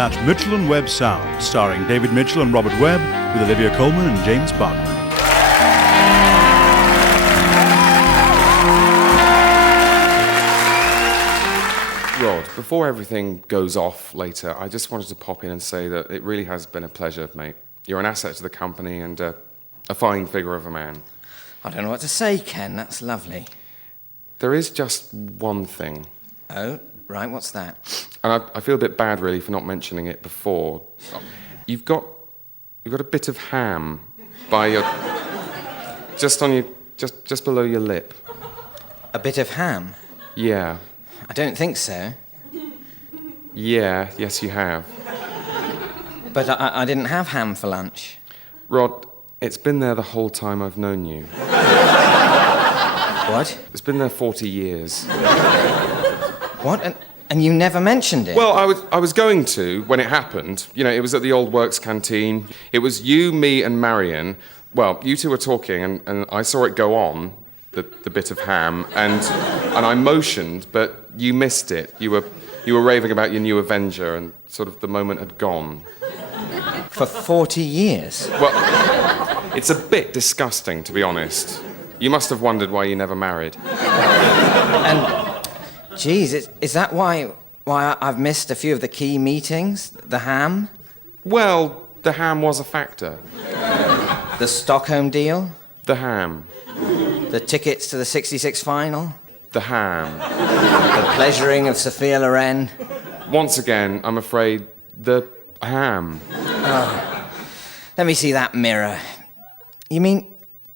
That's Mitchell and Webb Sound, starring David Mitchell and Robert Webb, with Olivia Colman and James Barton. Rod, before everything goes off later, I just wanted to pop in and say that it really has been a pleasure, mate. You're an asset to the company and a fine figure of a man. I don't know what to say, Ken. That's lovely. There is just one thing. Oh, right, what's that? And I feel a bit bad, really, for not mentioning it before. You've got a bit of ham by your... just below your lip. A bit of ham? Yeah. I don't think so. Yeah, yes you have. But I didn't have ham for lunch. Rod, it's been there the whole time I've known you. What? It's been there 40 years. What? And you never mentioned it? Well, I was going to when it happened. You know, it was at the old works canteen. It was you, me, and Marion. Well, you two were talking, and I saw it go on, the bit of ham, and I motioned, but you missed it. You were raving about your new Avenger, and sort of the moment had gone. For 40 years? Well, it's a bit disgusting, to be honest. You must have wondered why you never married. And, geez, is that why I've missed a few of the key meetings? The ham? Well, the ham was a factor. The Stockholm deal? The ham. The tickets to the 66 final? The ham. The pleasuring of Sophia Loren? Once again, I'm afraid, the ham. Oh. Let me see that mirror. You mean...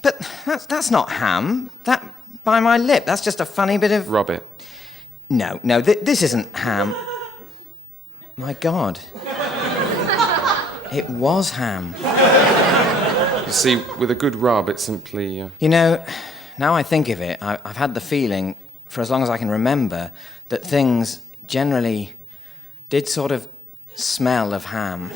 But that's not ham. That, by my lip, that's just a funny bit of... Rub it. No, this isn't ham. My God. It was ham. You see, with a good rub, it's simply... You know, now I think of it, I've had the feeling, for as long as I can remember, that things generally did sort of smell of ham.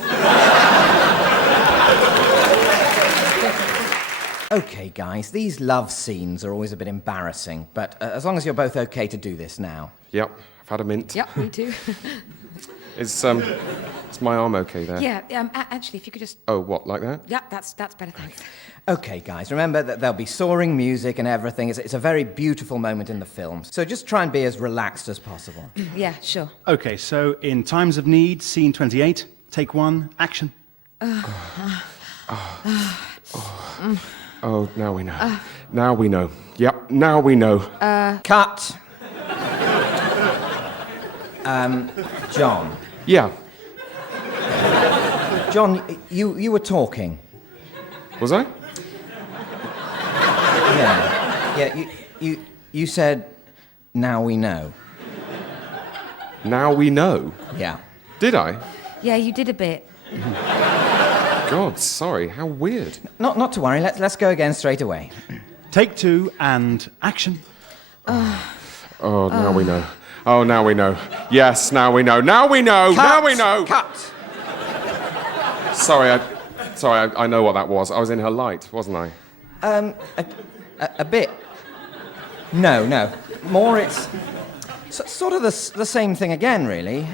Okay, guys, these love scenes are always a bit embarrassing, but as long as you're both okay to do this now. Yep, I've had a mint. Yep, me too. Is my arm okay there? Yeah, actually, if you could just... Oh, what, like that? Yep, that's better, thanks. Okay, guys, remember that there'll be soaring music and everything. It's a very beautiful moment in the film, so just try and be as relaxed as possible. Yeah, sure. Okay, so in Times of Need, scene 28, take one, action. Oh, now we know. Now we know. Yep, now we know. Cut! John. Yeah. John, you were talking. Was I? Yeah, you said, now we know. Now we know? Yeah. Did I? Yeah, you did a bit. God, sorry, how weird. Not to worry, let's go again straight away. Take two, and action. Oh, now we know. Oh, now we know. Yes, now we know. Now we know! Cut! Now we know! Cut! Sorry, I know what that was. I was in her light, wasn't I? A bit. No. More, it's sort of the same thing again, really.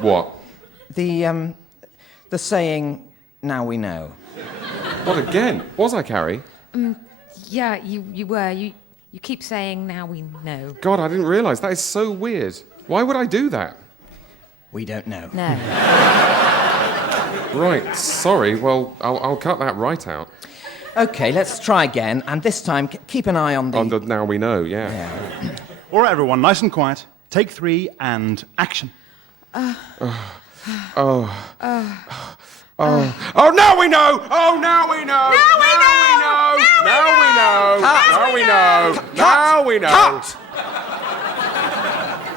What? The saying, now we know. What again? Was I, Carrie? Yeah, you were. You keep saying, now we know. God, I didn't realise. That is so weird. Why would I do that? We don't know. No. Right, sorry. Well, I'll cut that right out. Okay, let's try again, and this time keep an eye on the... On the now we know, yeah. All right, everyone, nice and quiet. Take three, and action. Oh, now we know! Oh, now we know! Now we know! Now we know! Now we know! Now we know! Cut!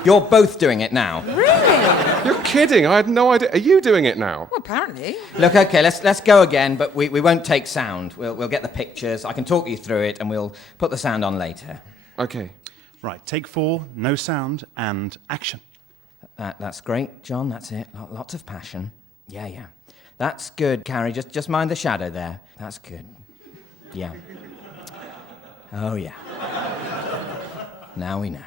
You're both doing it now. Really? You're kidding! I had no idea. Are you doing it now? Well, apparently. Look, okay, let's go again, but we won't take sound. We'll get the pictures. I can talk you through it, and we'll put the sound on later. Okay. Right, take four, no sound, and action. That's great, John. That's it. Lots of passion. Yeah. That's good, Carrie. Just mind the shadow there. That's good. Yeah. Oh, yeah. Now we know.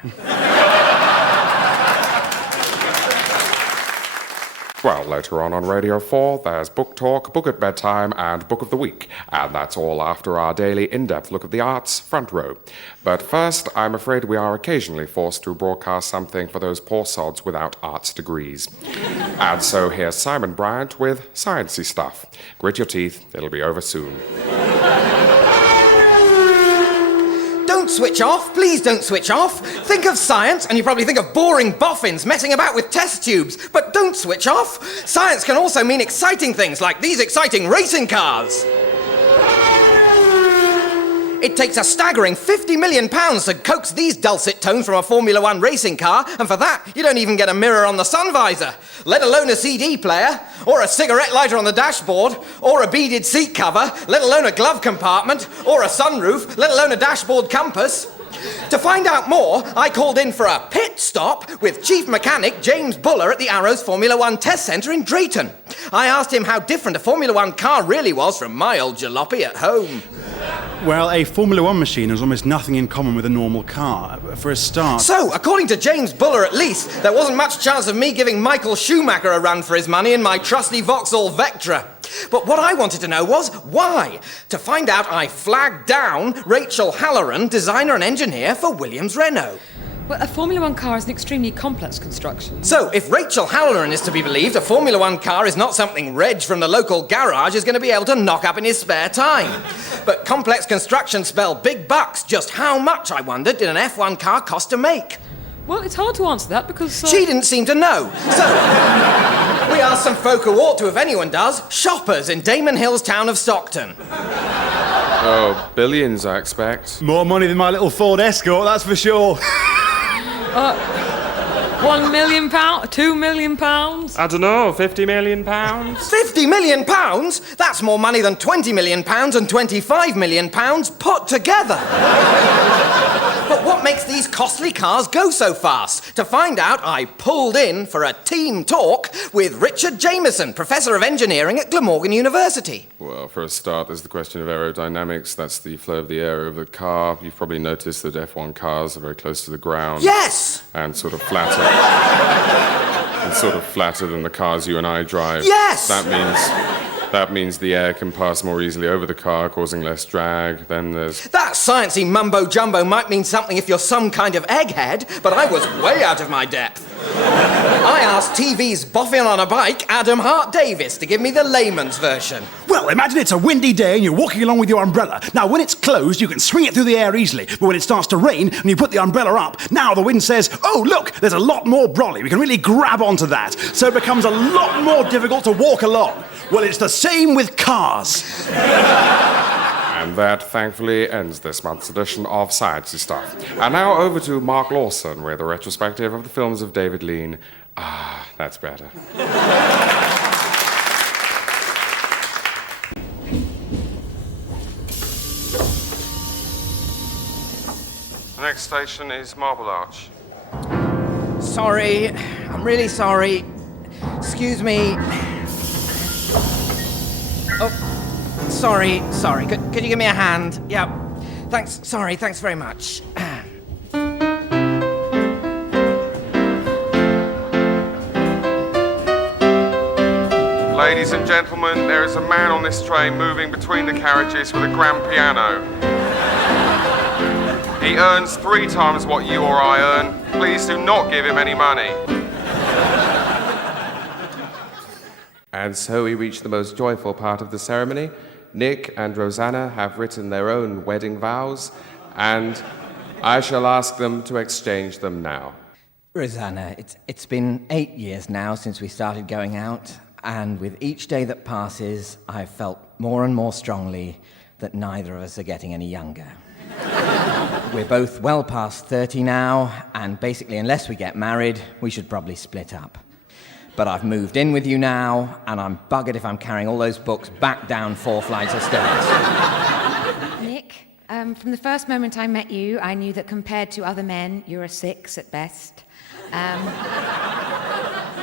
Well, later on Radio 4, there's Book Talk, Book at Bedtime, and Book of the Week. And that's all after our daily in-depth look at the arts, front row. But first, I'm afraid we are occasionally forced to broadcast something for those poor sods without arts degrees. And so here's Simon Bryant with Sciencey Stuff. Grit your teeth, it'll be over soon. Don't switch off. Please don't switch off. Think of science, and you probably think of boring boffins messing about with test tubes. But don't switch off. Science can also mean exciting things like these exciting racing cars. It takes a staggering £50 million to coax these dulcet tones from a Formula One racing car, and for that, you don't even get a mirror on the sun visor, let alone a CD player, or a cigarette lighter on the dashboard, or a beaded seat cover, let alone a glove compartment, or a sunroof, let alone a dashboard compass. To find out more, I called in for a pit stop with Chief Mechanic James Buller at the Arrows Formula One Test Centre in Drayton. I asked him how different a Formula One car really was from my old jalopy at home. Well, a Formula One machine has almost nothing in common with a normal car. For a start... So, according to James Buller at least, there wasn't much chance of me giving Michael Schumacher a run for his money in my trusty Vauxhall Vectra. But what I wanted to know was why. To find out, I flagged down Rachel Halloran, designer and engineer for Williams-Renault. Well, a Formula One car is an extremely complex construction. So, if Rachel Halloran is to be believed, a Formula One car is not something Reg from the local garage is going to be able to knock up in his spare time. But complex construction spell big bucks. Just how much, I wondered, did an F1 car cost to make? Well, it's hard to answer that because... She didn't seem to know. So, we asked some folk who ought to, if anyone does, shoppers in Damon Hill's town of Stockton. Oh, billions, I expect. More money than my little Ford Escort, that's for sure. £1 million? £2 million? I don't know, £50 million? £50 million? That's more money than £20 million and £25 million put together. But what makes these costly cars go so fast? To find out, I pulled in for a team talk with Richard Jameson, Professor of Engineering at Glamorgan University. Well, for a start, there's the question of aerodynamics. That's the flow of the air over the car. You've probably noticed that F1 cars are very close to the ground. Yes! And sort of flatter. And sort of flatter than the cars you and I drive. Yes! That means the air can pass more easily over the car, causing less drag. Then there's... That sciencey mumbo-jumbo might mean something if you're some kind of egghead, but I was way out of my depth. I asked TV's boffin on a bike, Adam Hart-Davis, to give me the layman's version. Well, imagine it's a windy day and you're walking along with your umbrella. Now, when it's closed, you can swing it through the air easily. But when it starts to rain and you put the umbrella up, now the wind says, oh, look, there's a lot more brolly. We can really grab onto that. So it becomes a lot more difficult to walk along. Well, it's the same with cars. And that, thankfully, ends this month's edition of Sciencey Stuff. And now over to Mark Lawson with a retrospective of the films of David Lean. Ah, that's better. The next station is Marble Arch. Sorry, I'm really sorry. Excuse me. Oh, sorry. Could you give me a hand? Yeah. Thanks, thanks very much. Ladies and gentlemen, there is a man on this train moving between the carriages with a grand piano. He earns 3 times what you or I earn. Please do not give him any money. And so we reach the most joyful part of the ceremony. Nick and Rosanna have written their own wedding vows, and I shall ask them to exchange them now. Rosanna, it's been 8 years now since we started going out, and with each day that passes, I've felt more and more strongly that neither of us are getting any younger. We're both well past 30 now, and basically, unless we get married, we should probably split up. But I've moved in with you now, and I'm buggered if I'm carrying all those books back down 4 flights of stairs. Nick, from the first moment I met you, I knew that compared to other men, you're a 6 at best.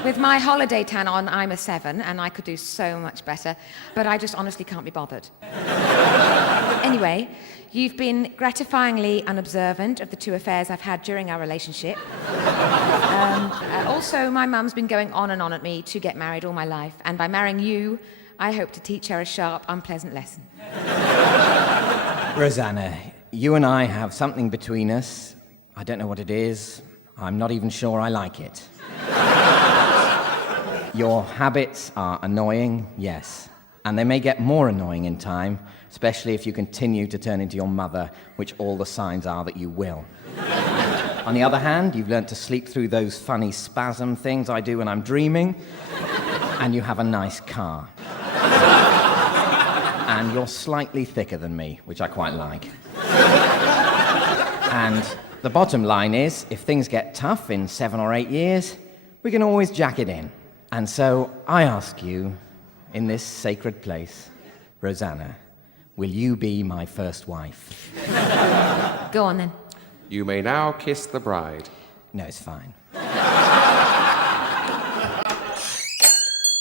With my holiday tan on, I'm a 7, and I could do so much better, but I just honestly can't be bothered. Anyway, you've been gratifyingly unobservant of the 2 affairs I've had during our relationship. Also, my mum's been going on and on at me to get married all my life, and by marrying you, I hope to teach her a sharp, unpleasant lesson. Rosanna, you and I have something between us. I don't know what it is. I'm not even sure I like it. Your habits are annoying, yes. And they may get more annoying in time, especially if you continue to turn into your mother, which all the signs are that you will. On the other hand, you've learnt to sleep through those funny spasm things I do when I'm dreaming, and you have a nice car. And you're slightly thicker than me, which I quite like. And the bottom line is, if things get tough in 7 or 8 years, we can always jack it in. And so I ask you, in this sacred place, Rosanna, will you be my first wife? Go on, then. You may now kiss the bride. No, it's fine.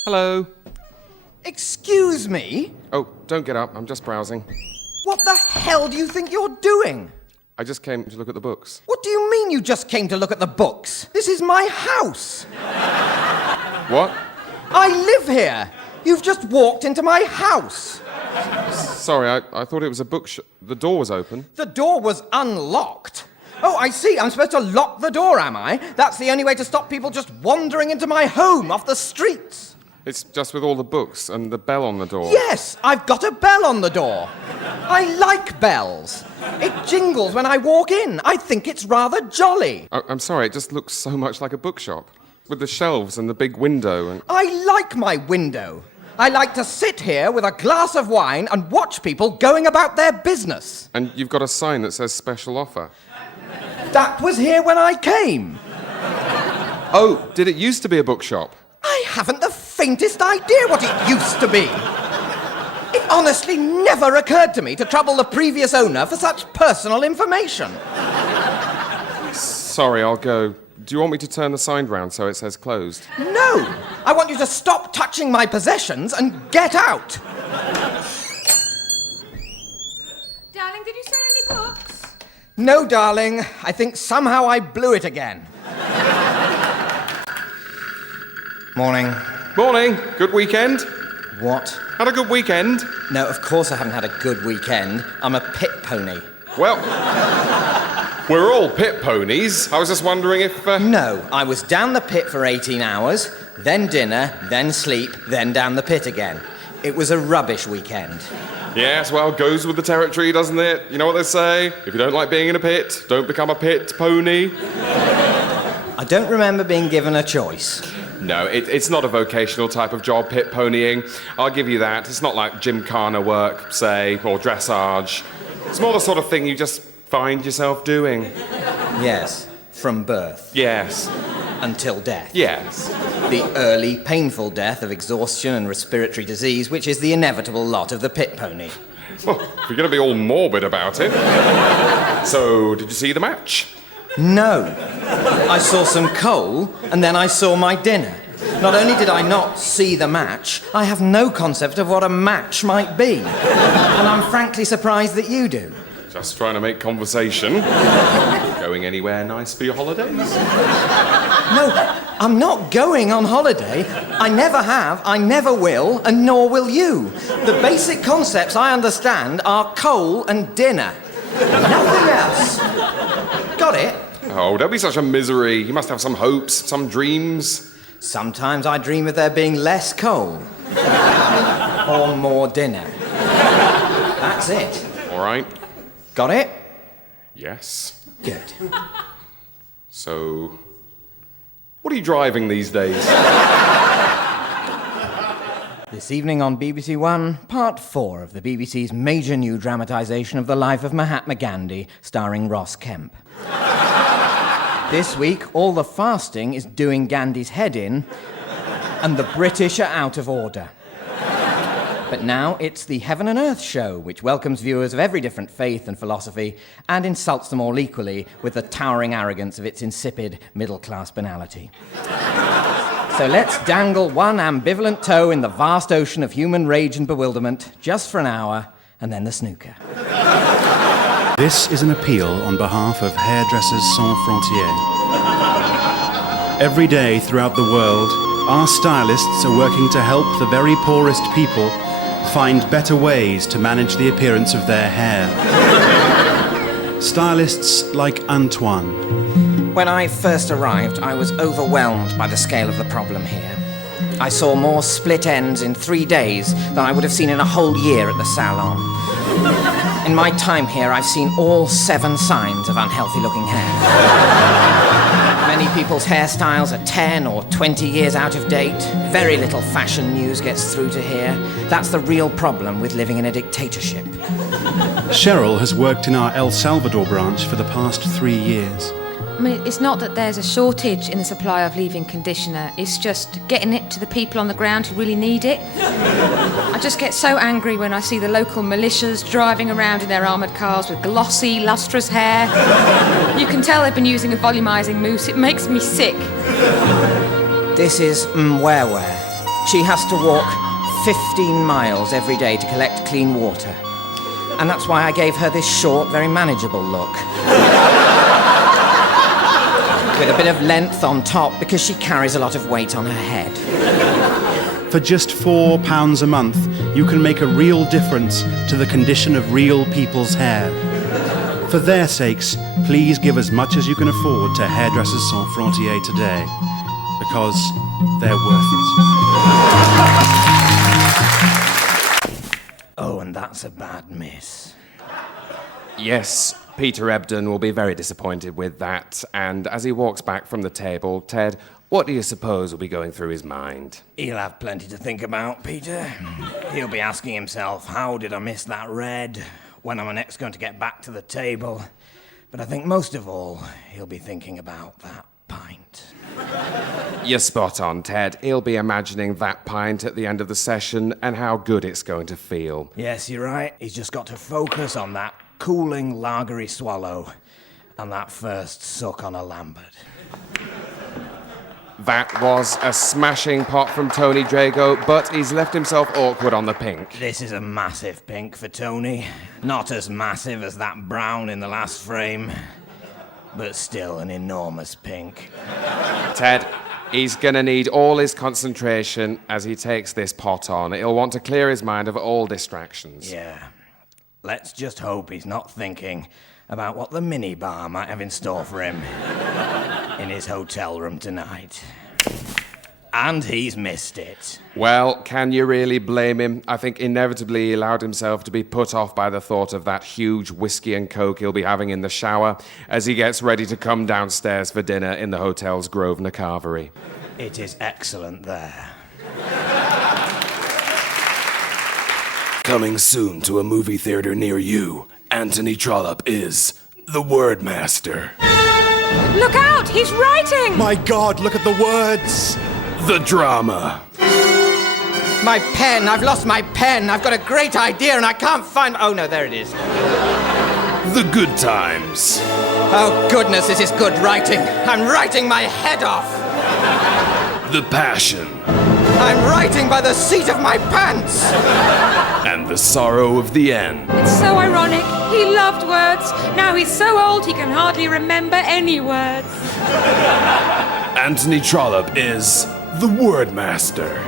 Hello. Excuse me? Oh, don't get up. I'm just browsing. What the hell do you think you're doing? I just came to look at the books. What do you mean you just came to look at the books? This is my house. What? I live here. You've just walked into my house. Sorry, I thought it was a bookshop. The door was open. The door was unlocked. Oh, I see. I'm supposed to lock the door, am I? That's the only way to stop people just wandering into my home off the streets. It's just with all the books and the bell on the door. Yes, I've got a bell on the door. I like bells. It jingles when I walk in. I think it's rather jolly. I'm sorry, it just looks so much like a bookshop. With the shelves and the big window and... I like my window. I like to sit here with a glass of wine and watch people going about their business. And you've got a sign that says special offer. That was here when I came. Oh, did it used to be a bookshop? I haven't the faintest idea what it used to be. It honestly never occurred to me to trouble the previous owner for such personal information. Sorry, I'll go. Do you want me to turn the sign round so it says closed? No! I want you to stop touching my possessions and get out! Darling, did you sell any books? No, darling. I think somehow I blew it again. Morning. Morning. Good weekend? What? Had a good weekend? No, of course I haven't had a good weekend. I'm a pit pony. Well, we're all pit ponies. I was just wondering if... No, I was down the pit for 18 hours, then dinner, then sleep, then down the pit again. It was a rubbish weekend. Yes, well, goes with the territory, doesn't it? You know what they say? If you don't like being in a pit, don't become a pit pony. I don't remember being given a choice. No, it's not a vocational type of job, pit ponying. I'll give you that. It's not like gymkhana work, say, or dressage. It's more the sort of thing you just find yourself doing. Yes, from birth. Yes. Until death. Yes. The early, painful death of exhaustion and respiratory disease, which is the inevitable lot of the pit pony. Well, if you're going to be all morbid about it. So, did you see the match? No. I saw some coal, and then I saw my dinner. Not only did I not see the match, I have no concept of what a match might be. And I'm frankly surprised that you do. Just trying to make conversation. Going anywhere nice for your holidays? No, I'm not going on holiday. I never have, I never will, and nor will you. The basic concepts I understand are coal and dinner. Nothing else. Got it? Oh, don't be such a misery. You must have some hopes, some dreams. Sometimes I dream of there being less coal. Or more dinner. That's it. All right. Got it? Yes. Good. So, what are you driving these days? This evening on BBC One, Part 4 of the BBC's major new dramatisation of the life of Mahatma Gandhi, starring Ross Kemp. This week, all the fasting is doing Gandhi's head in, and the British are out of order. But now it's the Heaven and Earth show, which welcomes viewers of every different faith and philosophy and insults them all equally with the towering arrogance of its insipid middle-class banality. So let's dangle one ambivalent toe in the vast ocean of human rage and bewilderment just for an hour, and then the snooker. This is an appeal on behalf of Hairdressers Sans Frontières. Every day throughout the world, our stylists are working to help the very poorest people find better ways to manage the appearance of their hair. Stylists like Antoine. When I first arrived, I was overwhelmed by the scale of the problem here. I saw more split ends in 3 days than I would have seen in a whole year at the salon. In my time here, I've seen all 7 signs of unhealthy-looking hair. Many people's hairstyles are 10 or 20 years out of date. Very little fashion news gets through to here. That's the real problem with living in a dictatorship. Cheryl has worked in our El Salvador branch for the past 3 years. I mean, it's not that there's a shortage in the supply of leave-in conditioner, it's just getting it to the people on the ground who really need it. I just get so angry when I see the local militias driving around in their armoured cars with glossy, lustrous hair. You can tell they've been using a volumizing mousse. It makes me sick. This is Mwewe. She has to walk 15 miles every day to collect clean water. And that's why I gave her this short, very manageable look. With a bit of length on top because she carries a lot of weight on her head. For just £4 a month, you can make a real difference to the condition of real people's hair. For their sakes, please give as much as you can afford to Hairdressers Sans Frontières today, because they're worth it. Oh, and that's a bad miss. Yes, Peter Ebdon will be very disappointed with that. And as he walks back from the table, Ted, what do you suppose will be going through his mind? He'll have plenty to think about, Peter. He'll be asking himself, how did I miss that red? When am I next going to get back to the table? But I think most of all, he'll be thinking about that pint. You're spot on, Ted. He'll be imagining that pint at the end of the session and how good it's going to feel. Yes, you're right. He's just got to focus on that cooling lagery swallow and that first suck on a Lambert. That was a smashing pot from Tony Drago, but he's left himself awkward on the pink. This is a massive pink for Tony. Not as massive as that brown in the last frame, but still an enormous pink. Ted, he's gonna need all his concentration as he takes this pot on. He'll want to clear his mind of all distractions. Yeah. Let's just hope he's not thinking about what the minibar might have in store for him in his hotel room tonight. And he's missed it. Well, can you really blame him? I think inevitably he allowed himself to be put off by the thought of that huge whiskey and coke he'll be having in the shower as he gets ready to come downstairs for dinner in the hotel's Grosvenor Carvery. It is excellent there. Coming soon to a movie theater near you, Anthony Trollope is the Word Master. Look out! He's writing! My God, look at the words! The Drama. My pen! I've lost my pen! I've got a great idea and I can't find... Oh, no, there it is. The Good Times. Oh, goodness, this is good writing. I'm writing my head off. The Passion. I'm writing by the seat of my pants. And the Sorrow of the End. It's so ironic. He loved words. Now he's so old he can hardly remember any words. Anthony Trollope is the Word Master.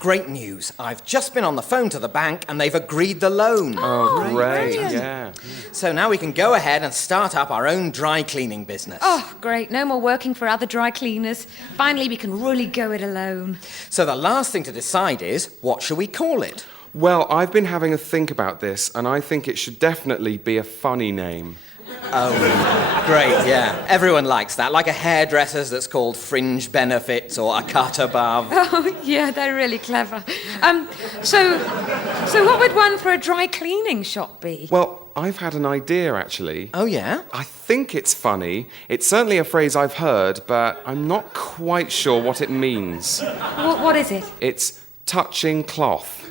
Great news. I've just been on the phone to the bank and they've agreed the loan. Oh, great. brilliant. Yeah. So now we can go ahead and start up our own dry cleaning business. Oh, great. No more working for other dry cleaners. Finally, we can really go it alone. So the last thing to decide is, what shall we call it? Well, I've been having a think about this, and I think it should definitely be a funny name. Oh, great, yeah. Everyone likes that. Like a hairdresser's that's called Fringe Benefits or A Cut Above. Oh, yeah, they're really clever. So what would one for a dry cleaning shop be? Well, I've had an idea, actually. Oh, yeah? I think it's funny. It's certainly a phrase I've heard, but I'm not quite sure what it means. What is it? It's touching cloth.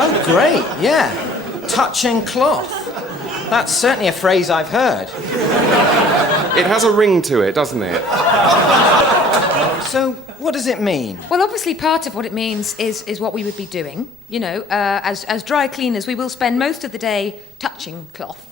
Oh, great, yeah. Touching cloth. That's certainly a phrase I've heard. It has a ring to it, doesn't it? So, what does it mean? Well, obviously, part of what it means is what we would be doing. You know, as dry cleaners, we will spend most of the day touching cloth.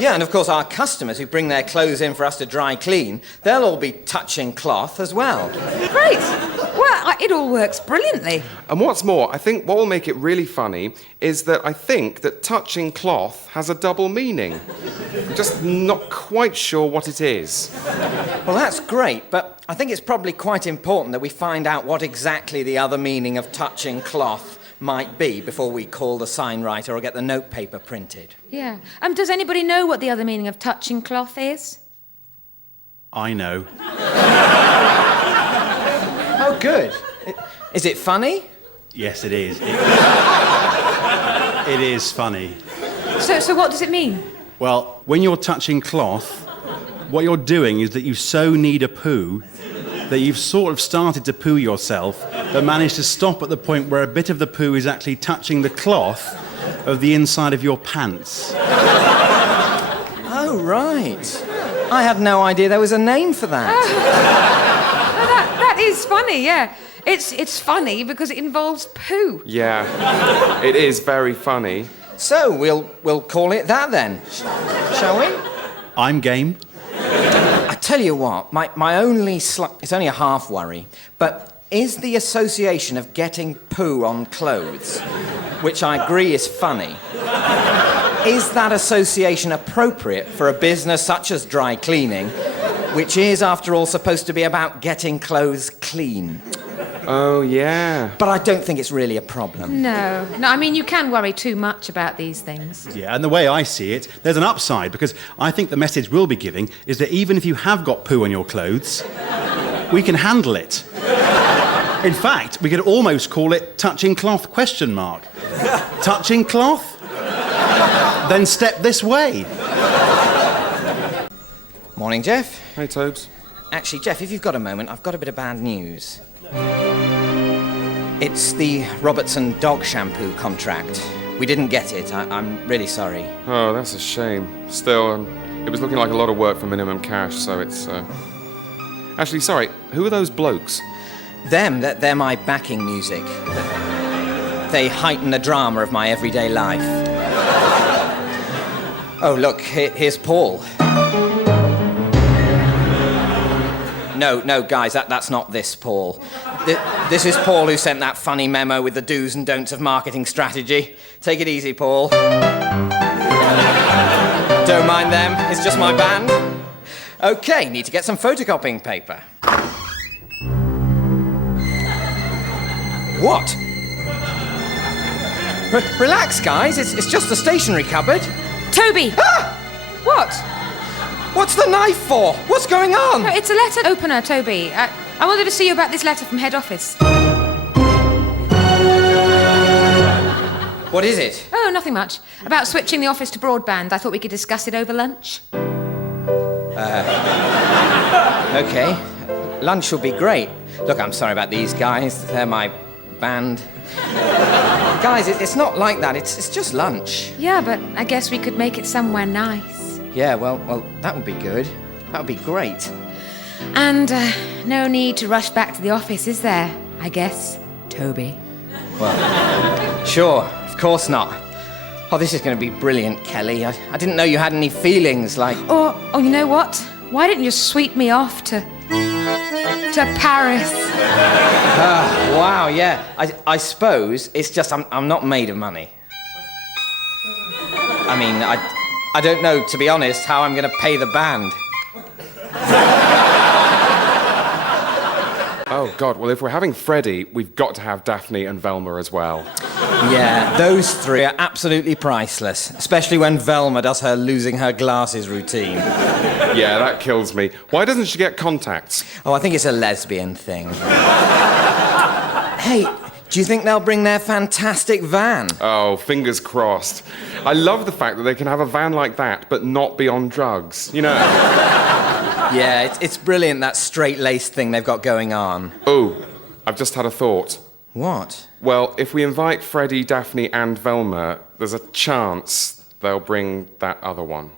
Yeah, and of course our customers who bring their clothes in for us to dry clean, they'll all be touching cloth as well. Great. Well, it all works brilliantly. And what's more, I think what will make it really funny is that I think that touching cloth has a double meaning. I'm just not quite sure what it is. Well, that's great, but I think it's probably quite important that we find out what exactly the other meaning of touching cloth might be before we call the sign writer or get the notepaper printed. Yeah. Does anybody know what the other meaning of touching cloth is? I know. Oh, good. Is it funny? Yes, it is. It is funny. So what does it mean? Well, when you're touching cloth, what you're doing is that you so need a poo that you've sort of started to poo yourself, but managed to stop at the point where a bit of the poo is actually touching the cloth of the inside of your pants. Oh, right. I had no idea there was a name for that. That is funny, yeah. It's funny because it involves poo. Yeah, it is very funny. So, we'll call it that then, shall we? I'm game. I tell you what, my only it's only a half worry, but is the association of getting poo on clothes, which I agree is funny, is that association appropriate for a business such as dry cleaning, which is, after all, supposed to be about getting clothes clean? Oh, yeah. But I don't think it's really a problem. No, I mean, you can worry too much about these things. Yeah, and the way I see it, there's an upside, because I think the message we'll be giving is that even if you have got poo on your clothes, we can handle it. In fact, we could almost call it touching cloth ? Touching cloth? Then step this way. Morning, Jeff. Hey, Tobes. Actually, Jeff, if you've got a moment, I've got a bit of bad news. It's the Robertson dog shampoo contract. We didn't get it. I'm really sorry. Oh, that's a shame. Still, it was looking like a lot of work for minimum cash, so it's... Actually, sorry, who are those blokes? They're my backing music. They heighten the drama of my everyday life. Oh, look, here's Paul. No, guys, that's not this Paul. This is Paul who sent that funny memo with the do's and don'ts of marketing strategy. Take it easy, Paul. Don't mind them, it's just my band. Okay, need to get some photocopying paper. What? Relax, guys, it's just a stationery cupboard. Toby! Ah! What? What's the knife for? What's going on? No, it's a letter opener, Toby. I wanted to see you about this letter from head office. What is it? Oh, nothing much. About switching the office to broadband. I thought we could discuss it over lunch. Okay. Lunch will be great. Look, I'm sorry about these guys. They're my band. Guys, it's not like that. It's just lunch. Yeah, but I guess we could make it somewhere nice. Yeah, well, that would be good. That would be great. And no need to rush back to the office, is there? I guess, Toby. Well, sure, of course not. Oh, this is going to be brilliant, Kelly. I didn't know you had any feelings, like... Or, you know what? Why didn't you sweep me off to Paris? Wow, yeah. I suppose it's just I'm not made of money. I mean, I don't know, to be honest, how I'm going to pay the band. Oh, God, well, if we're having Freddie, we've got to have Daphne and Velma as well. Yeah, those three are absolutely priceless, especially when Velma does her losing her glasses routine. Yeah, that kills me. Why doesn't she get contacts? Oh, I think it's a lesbian thing. Hey, do you think they'll bring their fantastic van? Oh, fingers crossed. I love the fact that they can have a van like that, but not be on drugs, you know? Yeah, it's brilliant, that straight-laced thing they've got going on. Oh, I've just had a thought. What? Well, if we invite Freddie, Daphne, and Velma, there's a chance they'll bring that other one.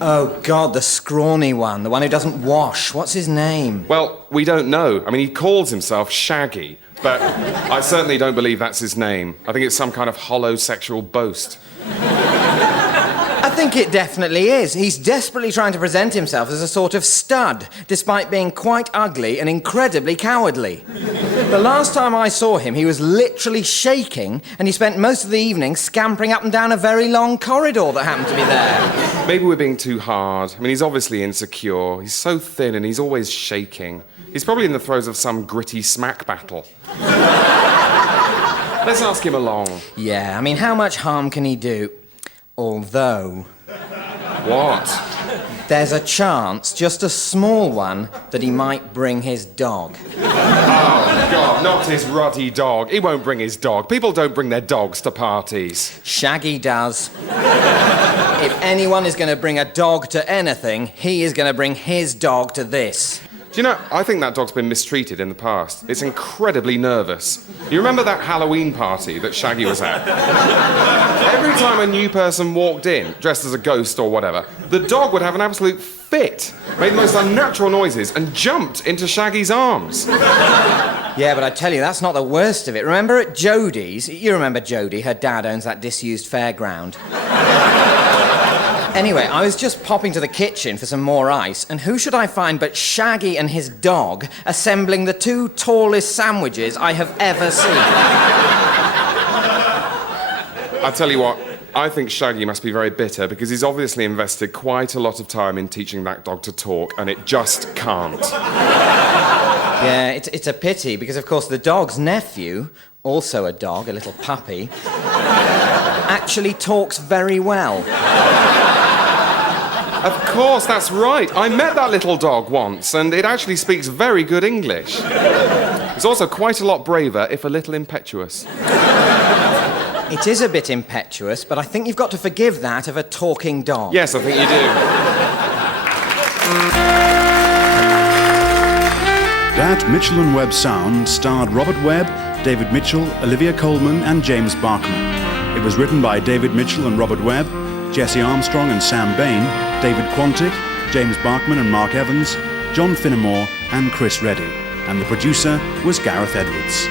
Oh, God, the scrawny one, the one who doesn't wash. What's his name? Well, we don't know. I mean, he calls himself Shaggy, but I certainly don't believe that's his name. I think it's some kind of hollow sexual boast. I think it definitely is. He's desperately trying to present himself as a sort of stud, despite being quite ugly and incredibly cowardly. The last time I saw him, he was literally shaking, and he spent most of the evening scampering up and down a very long corridor that happened to be there. Maybe we're being too hard. I mean, he's obviously insecure. He's so thin and he's always shaking. He's probably in the throes of some gritty smack battle. Let's ask him along. Yeah, I mean, how much harm can he do? Although... What? There's a chance, just a small one, that he might bring his dog. Oh, God, not his ruddy dog. He won't bring his dog. People don't bring their dogs to parties. Shaggy does. If anyone is going to bring a dog to anything, he is going to bring his dog to this. Do you know, I think that dog's been mistreated in the past. It's incredibly nervous. You remember that Halloween party that Shaggy was at? Every time a new person walked in, dressed as a ghost or whatever, the dog would have an absolute fit, made the most unnatural noises, and jumped into Shaggy's arms. Yeah, but I tell you, that's not the worst of it. Remember at Jodie's? You remember Jodie, her dad owns that disused fairground. Anyway, I was just popping to the kitchen for some more ice, and who should I find but Shaggy and his dog assembling the two tallest sandwiches I have ever seen. I tell you what, I think Shaggy must be very bitter because he's obviously invested quite a lot of time in teaching that dog to talk, and it just can't. Yeah, it's a pity because, of course, the dog's nephew, also a dog, a little puppy, actually talks very well. Of course, that's right. I met that little dog once, and it actually speaks very good English. It's also quite a lot braver, if a little impetuous. It is a bit impetuous, but I think you've got to forgive that of a talking dog. Yes, I think you do. That Mitchell and Webb sound starred Robert Webb, David Mitchell, Olivia Colman, and James Barkman. It was written by David Mitchell and Robert Webb, Jesse Armstrong and Sam Bain, David Quantick, James Barkman and Mark Evans, John Finnemore, and Chris Reddy. And the producer was Gareth Edwards.